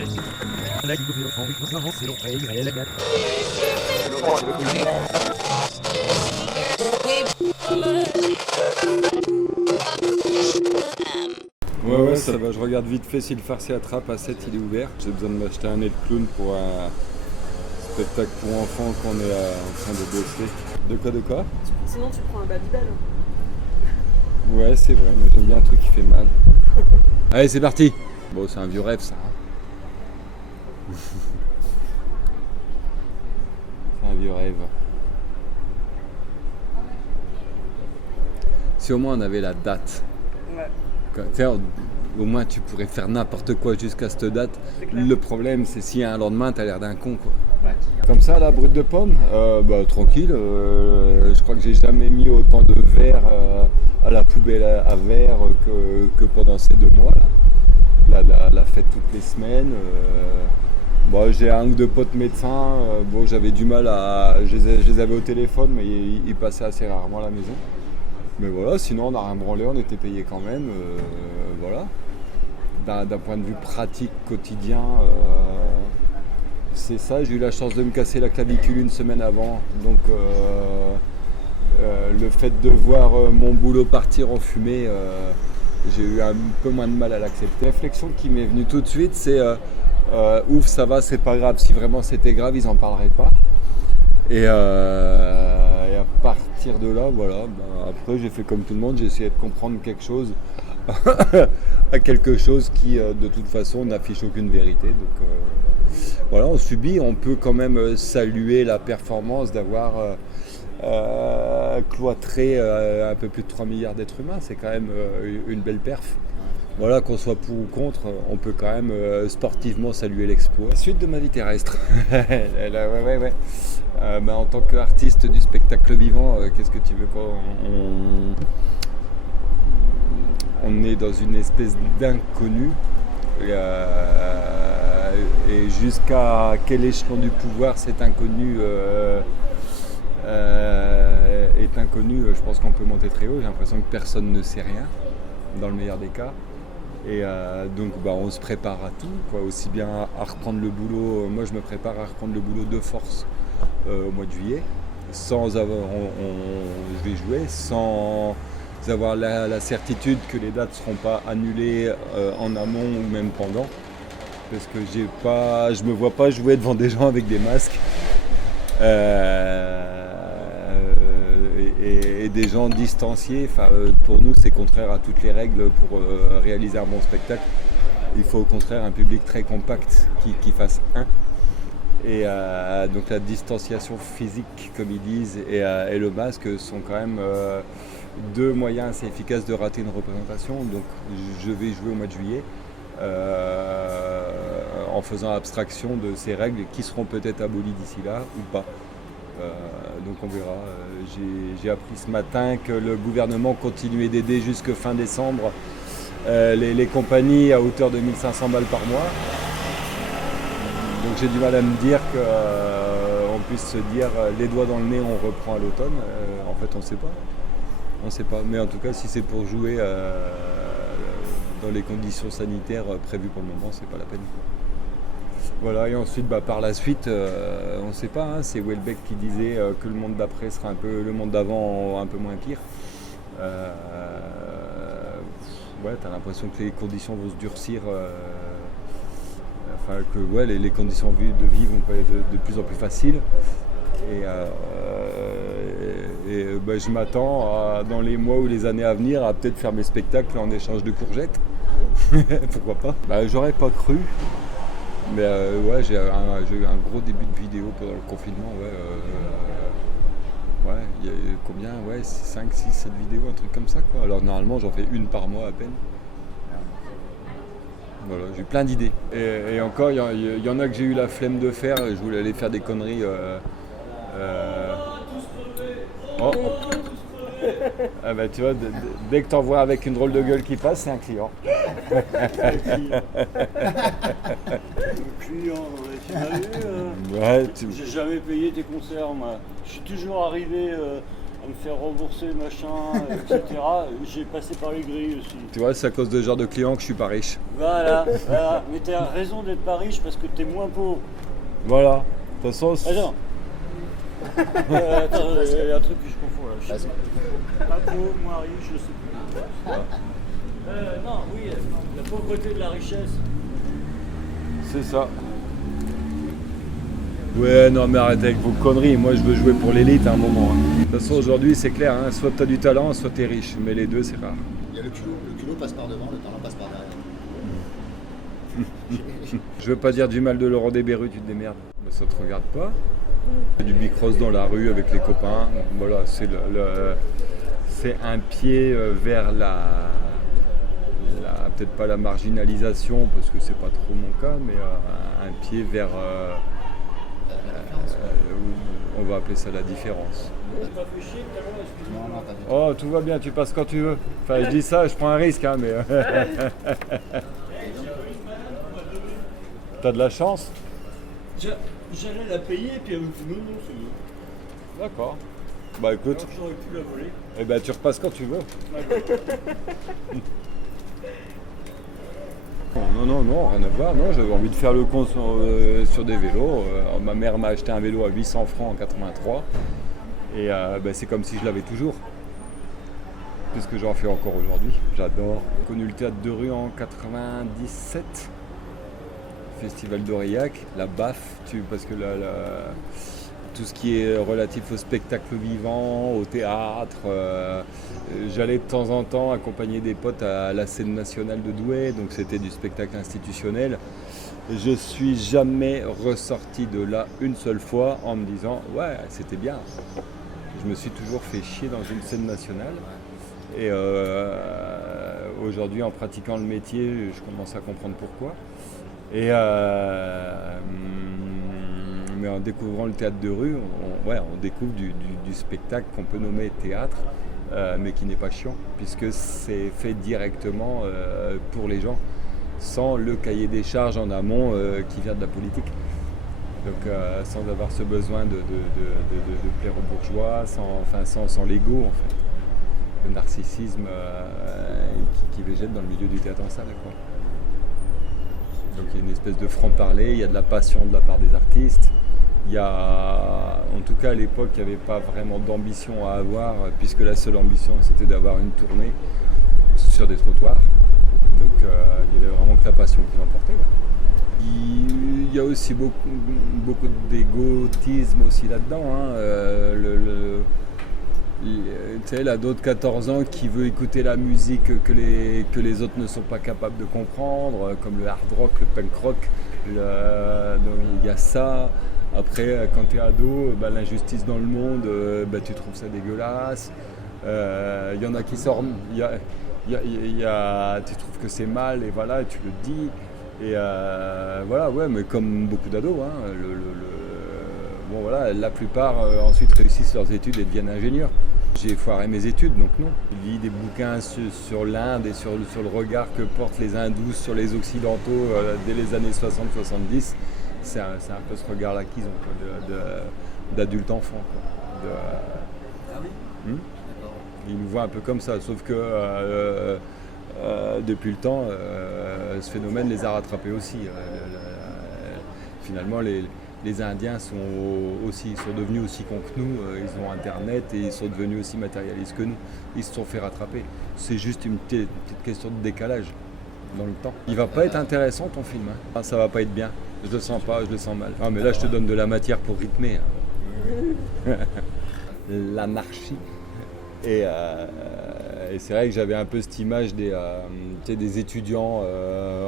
Ouais, ça va, je regarde vite fait si le farci attrape à 7 il est ouvert. J'ai besoin de m'acheter un nez de clown pour un spectacle pour enfants qu'on est en train de bosser. De quoi? Sinon, tu prends un Babybel. Ouais, c'est vrai, mais j'aime bien un truc qui fait mal. Allez, c'est parti! Bon, c'est un vieux rêve ça. C'est un vieux rêve. Si au moins on avait la date. Ouais. Au moins tu pourrais faire n'importe quoi jusqu'à cette date. Le problème c'est s'il y a un lendemain, t'as l'air d'un con quoi. Ouais. Comme ça, la brute de pomme, tranquille. Je crois que j'ai jamais mis autant de verre à la poubelle à verre que pendant ces 2 mois là. La fête toutes les semaines. J'ai un ou deux potes médecins. J'avais du mal à. Je les avais au téléphone, mais ils passaient assez rarement à la maison. Mais voilà, sinon on n'a rien branlé, on était payé quand même. Voilà. D'un point de vue pratique quotidien, c'est ça. J'ai eu la chance de me casser la clavicule une semaine avant. Donc le fait de voir mon boulot partir en fumée, j'ai eu un peu moins de mal à l'accepter. La réflexion qui m'est venue tout de suite, c'est ouf, ça va, c'est pas grave. Si vraiment c'était grave, ils en parleraient pas. Et à partir de là, voilà. Après, j'ai fait comme tout le monde, j'ai essayé de comprendre quelque chose à quelque chose qui, de toute façon, n'affiche aucune vérité. Donc voilà, on subit. On peut quand même saluer la performance d'avoir cloîtré un peu plus de 3 milliards d'êtres humains. C'est quand même une belle perf. Voilà, qu'on soit pour ou contre, on peut quand même sportivement saluer l'exploit. La suite de ma vie terrestre. Ouais. En tant qu'artiste du spectacle vivant, qu'est-ce que tu veux quoi on est dans une espèce d'inconnu. Et jusqu'à quel échelon du pouvoir cet inconnu est inconnu, je pense qu'on peut monter très haut. J'ai l'impression que personne ne sait rien, dans le meilleur des cas. Et donc on se prépare à tout, quoi. Aussi bien à reprendre le boulot. Moi je me prépare à reprendre le boulot de force au mois de juillet, sans avoir, je vais jouer, sans avoir la certitude que les dates ne seront pas annulées en amont ou même pendant, parce que je me vois pas jouer devant des gens avec des masques et des gens distanciés. Pour nous c'est contraire à toutes les règles pour réaliser un bon spectacle. Il faut au contraire un public très compact qui fasse un. Et donc la distanciation physique, comme ils disent, et le masque sont quand même 2 moyens assez efficaces de rater une représentation. Donc je vais jouer au mois de juillet en faisant abstraction de ces règles qui seront peut-être abolies d'ici là ou pas. Donc on verra. J'ai appris ce matin que le gouvernement continuait d'aider jusque fin décembre les compagnies à hauteur de 1500 balles par mois. Donc j'ai du mal à me dire qu'on puisse se dire les doigts dans le nez, on reprend à l'automne. En fait, on ne sait pas. Mais en tout cas, si c'est pour jouer dans les conditions sanitaires prévues pour le moment, c'est pas la peine. Voilà, et ensuite, par la suite, on ne sait pas. Hein, c'est Houellebecq qui disait que le monde d'après sera un peu le monde d'avant, un peu moins pire. T'as l'impression que les conditions vont se durcir. Les conditions de vie vont pas être de plus en plus faciles. Et je m'attends dans les mois ou les années à venir à peut-être faire mes spectacles en échange de courgettes. Pourquoi pas? J'aurais pas cru. Mais j'ai eu un gros début de vidéo pendant le confinement. Il y a combien? 5, 6, 7 vidéos, un truc comme ça quoi. Alors normalement j'en fais une par mois à peine. Voilà, j'ai plein d'idées. Et encore, il y en a que j'ai eu la flemme de faire. Je voulais aller faire des conneries. Tu vois, dès que t'en vois avec une drôle de gueule qui passe, c'est un client. Le client, tu m'as vu j'ai jamais payé tes concerts, moi. Je suis toujours arrivé à me faire rembourser, machin, etc. J'ai passé par les grilles aussi. Tu vois, c'est à cause de ce genre de client que je suis pas riche. Voilà. Mais t'as raison d'être pas riche parce que t'es moins pauvre. Voilà. De toute façon, Attends. Attends, il y a un truc que je confonds là. Je sais pas pauvre, moins riche, je sais plus. Non, oui, la pauvreté de la richesse. c'est ça. Ouais, non, mais arrêtez avec vos conneries. Moi, je veux jouer pour l'élite à un moment. De toute façon, aujourd'hui, c'est clair. Soit tu as du talent, soit tu es riche. Mais les deux, c'est rare. Il y a le culot passe par devant, le talent passe par derrière. Je veux pas dire du mal de Laurent Desberru, tu te démerdes. Mais ça te regarde pas. Il y a du bicross dans la rue avec les copains. Voilà, c'est c'est un pied vers peut-être pas la marginalisation, parce que c'est pas trop mon cas, mais un pied vers... on va appeler ça la différence. Non, non, pas du tout. Oh, tout va bien, tu passes quand tu veux. Enfin, je dis ça, je prends un risque, hein, mais... T'as de la chance. J'allais la payer, puis elle me dit non, c'est bon. D'accord. Bah écoute, Alors que j'aurais pu la voler. eh ben, tu repasses quand tu veux. Non, rien à voir. Non, j'avais envie de faire le con sur des vélos. Ma mère m'a acheté un vélo à 800 francs en 83. Et c'est comme si je l'avais toujours. Puisque j'en fais encore aujourd'hui. J'adore. J'ai connu le théâtre de rue en 97. Festival d'Aurillac, la BAF, parce que tout ce qui est relatif au spectacle vivant, au théâtre. J'allais de temps en temps accompagner des potes à la scène nationale de Douai, donc c'était du spectacle institutionnel. Je suis jamais ressorti de là une seule fois en me disant « ouais, c'était bien ». Je me suis toujours fait chier dans une scène nationale. Et aujourd'hui, en pratiquant le métier, je commence à comprendre pourquoi. Et mais en découvrant le théâtre de rue, on découvre du spectacle qu'on peut nommer théâtre, mais qui n'est pas chiant, puisque c'est fait directement pour les gens, sans le cahier des charges en amont qui vient de la politique. Donc sans avoir ce besoin de plaire aux bourgeois, sans l'ego en fait. Le narcissisme qui végète dans le milieu du théâtre en salle, quoi. Donc il y a une espèce de franc-parler, il y a de la passion de la part des artistes. Il y a, en tout cas à l'époque, il n'y avait pas vraiment d'ambition à avoir, puisque la seule ambition c'était d'avoir une tournée sur des trottoirs. Donc il y avait vraiment que la passion qui l'emportait. Ouais. Il y a aussi beaucoup d'égotisme aussi là-dedans. Hein. Tu sais, l'ado de 14 ans qui veut écouter la musique que les autres ne sont pas capables de comprendre, comme le hard rock, le punk rock. Donc il y a ça. Après, quand tu es ado, l'injustice dans le monde, tu trouves ça dégueulasse. Il y en a qui sortent. Tu trouves que c'est mal et voilà, tu le dis. Et voilà, ouais, mais comme beaucoup d'ados, hein, bon, voilà, la plupart ensuite réussissent leurs études et deviennent ingénieurs. J'ai foiré mes études, donc non. Je lis des bouquins sur l'Inde et sur le regard que portent les hindous sur les occidentaux dès les années 60-70. C'est un peu ce regard-là qu'ils ont, quoi, d'adulte enfant. Quoi. Ils nous voient un peu comme ça, sauf que depuis le temps, ce phénomène les a rattrapés aussi. Finalement, les Indiens sont devenus aussi cons que nous, ils ont Internet et ils sont devenus aussi matérialistes que nous. Ils se sont fait rattraper. C'est juste une petite question de décalage dans le temps. Il va pas être intéressant ton film, hein. Ça va pas être bien. Je le sens pas, je le sens mal. Ah mais là je te donne de la matière pour rythmer. Hein. L'anarchie. Et c'est vrai que j'avais un peu cette image des étudiants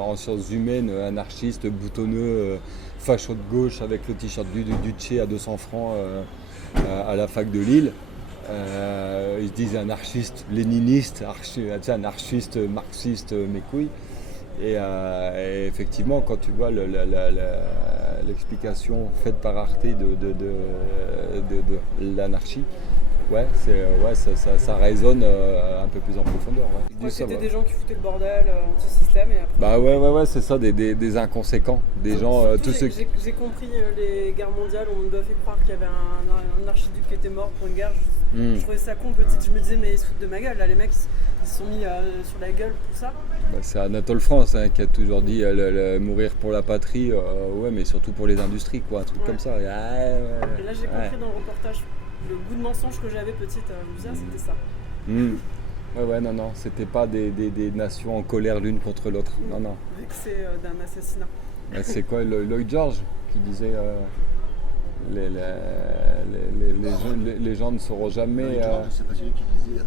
en sciences humaines, anarchistes, boutonneux, fachos de gauche avec le t-shirt du Tché à 200 francs à la fac de Lille. Ils se disent anarchistes, léninistes, anarchistes, marxistes, mes couilles. Et effectivement, quand tu vois l'explication faite par Arte de l'anarchie, Ouais, ça résonne un peu plus en profondeur. Ouais. Je crois que c'était des gens qui foutaient le bordel anti-système et après... Bah ouais, c'est ça, des inconséquents, des gens, Surtout, tous ceux qui... J'ai compris les guerres mondiales, on nous a fait croire qu'il y avait un archiduc qui était mort pour une guerre. Je trouvais ça con, petite, je me disais mais ils se foutent de ma gueule, là les mecs ils se sont mis sur la gueule pour ça. Bah, c'est Anatole France qui a toujours dit mourir pour la patrie, ouais, mais surtout pour les industries, quoi, un truc comme ça. Et là j'ai compris dans le reportage, le goût de mensonge que j'avais petite, je me disais c'était ça. Ouais, non, c'était pas des nations en colère l'une contre l'autre, non. Vexé d'un assassinat. C'est quoi Lloyd George qui disait les gens ne sauront jamais... Lloyd George, c'est pas celui qui disait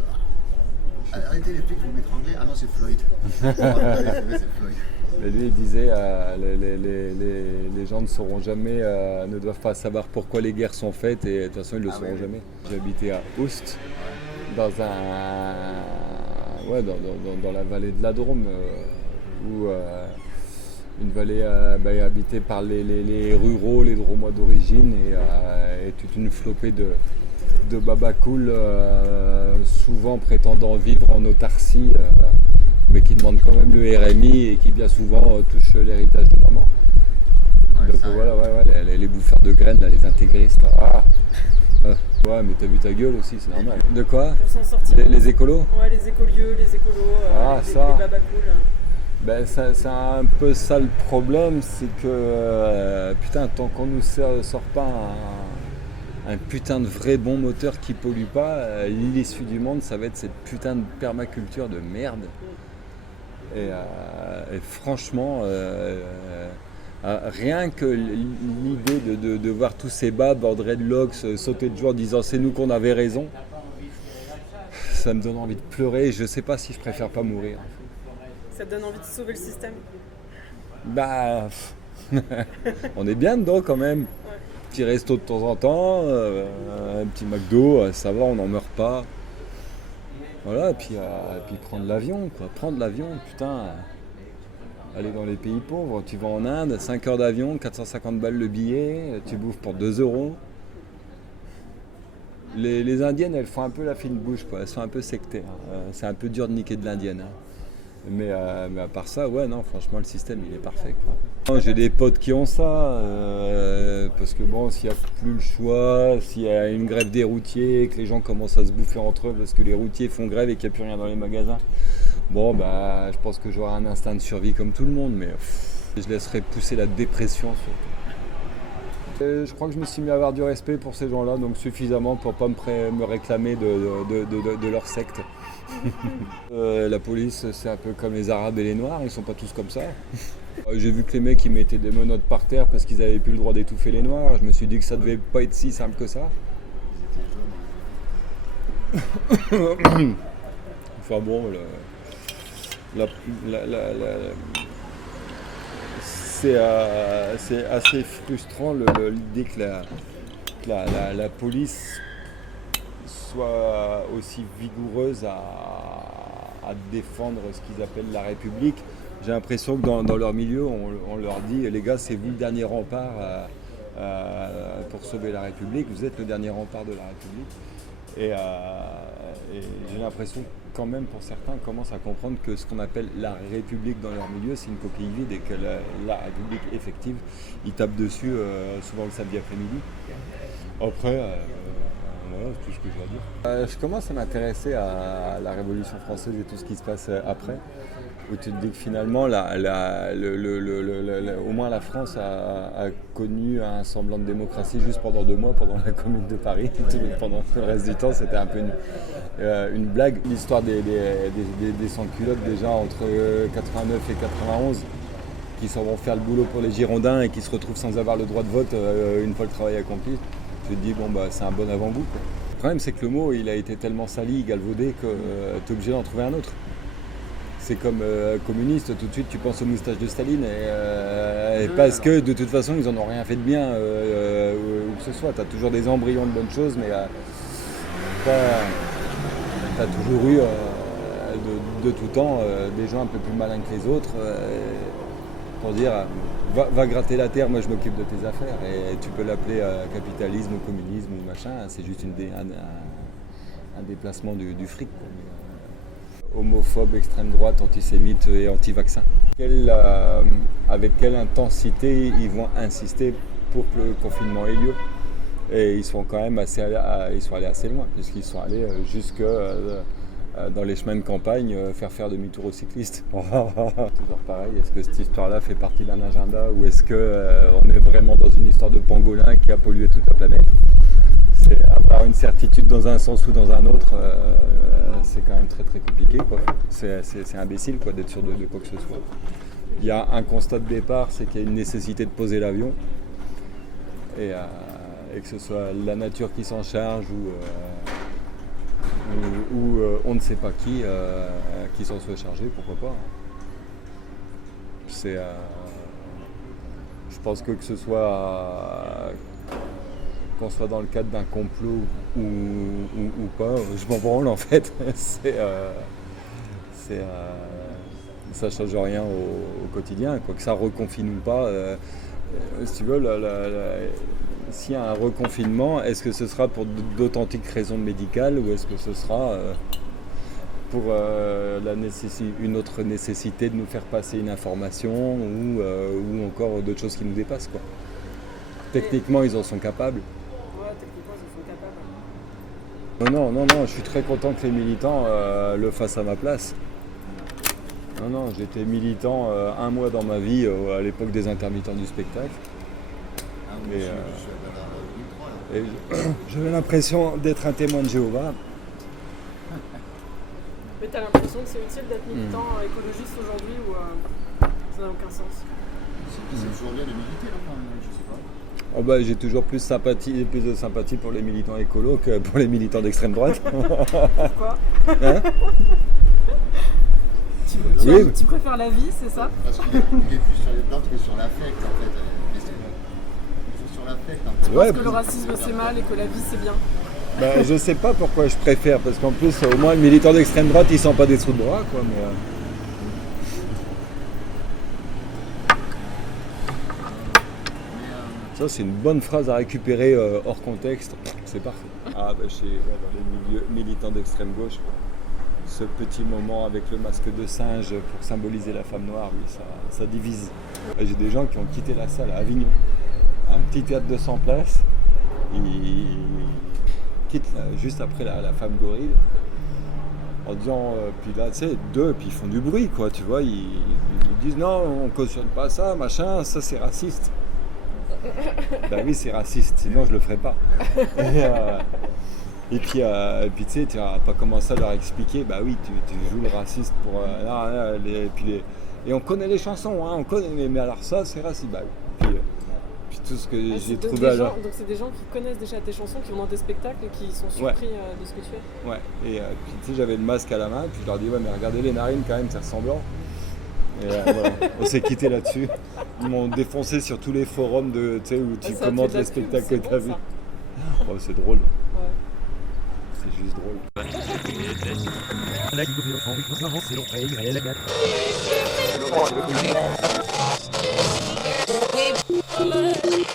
arrêtez les flics, vous m'étranglez. Ah non, c'est Floyd. C'est Floyd. Mais lui il disait les gens ne sauront jamais, ne doivent pas savoir pourquoi les guerres sont faites et de toute façon ils ne le sauront jamais. J'habitais à Oust, dans la vallée de la Drôme, où une vallée habitée par les ruraux, les Dromois d'origine et toute une flopée de babacools, souvent prétendant vivre en autarcie, mais qui demandent quand même le RMI et qui bien souvent touchent l'héritage de maman. Ouais, donc les bouffeurs de graines, là, les intégristes. Ouais, mais t'as vu ta gueule aussi, c'est normal. De quoi? Pour s'en sortir. Les écolos? Ouais, les écolieux, les écolos, les babacools. Ben, c'est un peu ça le problème, c'est que tant qu'on nous sort pas un putain de vrai bon moteur qui pollue pas, l'issue du monde ça va être cette putain de permaculture de merde. Et franchement, rien que l'idée de voir tous ces bas bordés de l'Ox sauter de joie en disant c'est nous qu'on avait raison, ça me donne envie de pleurer et je sais pas si je préfère pas mourir. Ça te donne envie de sauver le système? Bah, on est bien dedans quand même. Ouais. Petit resto de temps en temps, un petit McDo, ça va, on n'en meurt pas. Voilà, et puis prendre l'avion, quoi. Prendre l'avion, putain. Aller dans les pays pauvres, tu vas en Inde, 5 heures d'avion, 450 balles le billet, tu bouffes pour 2 €. Les Indiennes, elles font un peu la fine bouche, quoi. Elles sont un peu sectaires. C'est un peu dur de niquer de l'Indienne. Mais à part ça, ouais, non, franchement, le système, il est parfait, quoi. J'ai des potes qui ont ça, parce que bon, s'il n'y a plus le choix, s'il y a une grève des routiers, que les gens commencent à se bouffer entre eux parce que les routiers font grève et qu'il n'y a plus rien dans les magasins, bon, bah, je pense que j'aurai un instinct de survie comme tout le monde, mais je laisserai pousser la dépression, surtout. Je crois que je me suis mis à avoir du respect pour ces gens-là, donc suffisamment pour ne pas me réclamer de leur secte. La police, c'est un peu comme les Arabes et les Noirs, ils sont pas tous comme ça. J'ai vu que les mecs ils mettaient des menottes par terre parce qu'ils avaient plus le droit d'étouffer les Noirs. Je me suis dit que ça devait pas être si simple que ça. Enfin bon, c'est assez frustrant l'idée que la police soit aussi vigoureuse à défendre ce qu'ils appellent la République. J'ai l'impression que dans leur milieu, on leur dit « les gars, c'est vous le dernier rempart pour sauver la République, vous êtes le dernier rempart de la République ». Et j'ai l'impression quand même pour certains commencent à comprendre que ce qu'on appelle la République dans leur milieu, c'est une coquille vide et que la République effective, ils tapent dessus souvent le samedi après-midi. Après, voilà, c'est tout ce que j'ai à dire. Je commence à m'intéresser à la Révolution française et tout ce qui se passe après, où tu te dis que finalement, au moins la France a connu un semblant de démocratie juste pendant 2 mois, pendant la Commune de Paris. Pendant le reste du temps, c'était un peu une blague. L'histoire des sans-culottes déjà entre 89 et 91, qui s'en vont faire le boulot pour les Girondins et qui se retrouvent sans avoir le droit de vote une fois le travail accompli. Je te dis, bon, bah, c'est un bon avant-goût, quoi. Le problème, c'est que le mot, il a été tellement sali, galvaudé, que tu es obligé d'en trouver un autre. C'est comme communiste, tout de suite, tu penses aux moustaches de Staline, et parce que, de toute façon, ils n'en ont rien fait de bien, où que ce soit. Tu as toujours des embryons de bonnes choses, mais tu as toujours eu, de tout temps, des gens un peu plus malins que les autres, pour dire... Va gratter la terre, moi je m'occupe de tes affaires. Et tu peux l'appeler capitalisme ou communisme ou machin, c'est juste un déplacement du fric. Quoi. Mais, homophobe, extrême droite, antisémite et anti-vaccin. Avec quelle intensité ils vont insister pour que le confinement ait lieu. Et ils sont quand même ils sont allés assez loin, puisqu'ils sont allés jusque dans les chemins de campagne faire demi-tour aux cyclistes. Toujours pareil, est-ce que cette histoire-là fait partie d'un agenda ou est-ce qu'on est vraiment dans une histoire de pangolin qui a pollué toute la planète? C'est avoir une certitude dans un sens ou dans un autre, c'est quand même très très compliqué, quoi. C'est imbécile, quoi, d'être sûr de quoi que ce soit. Il y a un constat de départ, c'est qu'il y a une nécessité de poser l'avion et que ce soit la nature qui s'en charge ou on ne sait pas qui s'en soit chargé, pourquoi pas. Je pense que ce soit qu'on soit dans le cadre d'un complot ou pas, je m'en branle en fait. Ça change rien au quotidien, quoi, que ça reconfine ou pas. Si tu veux, s'il y a un reconfinement, est-ce que ce sera pour d'authentiques raisons médicales ou est-ce que ce sera pour une autre nécessité de nous faire passer une information ou encore d'autres choses qui nous dépassent, quoi. Techniquement, ils en sont capables. Ouais, techniquement, ils en sont capables. Non, je suis très content que les militants le fassent à ma place. Non, j'étais militant un mois dans ma vie à l'époque des intermittents du spectacle. J'avais l'impression d'être un témoin de Jéhovah. Mais t'as l'impression que c'est utile d'être militant écologiste aujourd'hui ou ça n'a aucun sens? C'est toujours bien de militer, là, quand même, je sais pas. Oh bah, j'ai toujours plus de sympathie pour les militants écolos que pour les militants d'extrême droite. Pourquoi? Hein? Tu préfères la vie, c'est ça? Parce qu'il est plus sur les plantes que sur l'affect, en fait. Sur l'affect, un peu. Je pense que le racisme c'est mal et que la vie c'est bien. Bah, je sais pas pourquoi je préfère, parce qu'en plus, au moins, le militant d'extrême droite, il sent pas des trous de bras, quoi. Mais, ça, c'est une bonne phrase à récupérer hors contexte. C'est parfait. Ah, bah, dans les milieux militants d'extrême gauche, ce petit moment avec le masque de singe pour symboliser la femme noire, oui, ça divise. J'ai des gens qui ont quitté la salle à Avignon, un petit théâtre de 100 places, ils quittent juste après la femme gorille, en disant, puis là, tu sais, puis ils font du bruit, quoi, tu vois, ils disent non, on cautionne pas ça, machin, ça c'est raciste. Ben oui, c'est raciste, sinon je le ferais pas. Et puis tu sais, tu vas pas commencer à leur expliquer, bah oui, tu joues le raciste pour... et on connaît les chansons, hein, on connaît, mais alors ça, c'est raciste. Bah oui. Puis tout ce que j'ai trouvé alors... Donc c'est des gens qui connaissent déjà tes chansons, qui vont dans tes spectacles et qui sont surpris de ce que tu fais. Ouais, et puis tu sais, j'avais le masque à la main, puis je leur dis, ouais, mais regardez les narines quand même, c'est ressemblant. Et voilà, on s'est quitté là-dessus. Ils m'ont défoncé sur tous les forums où tu commentes les spectacles que tu as vus. Oh, c'est drôle. Ouais. C'est juste drôle.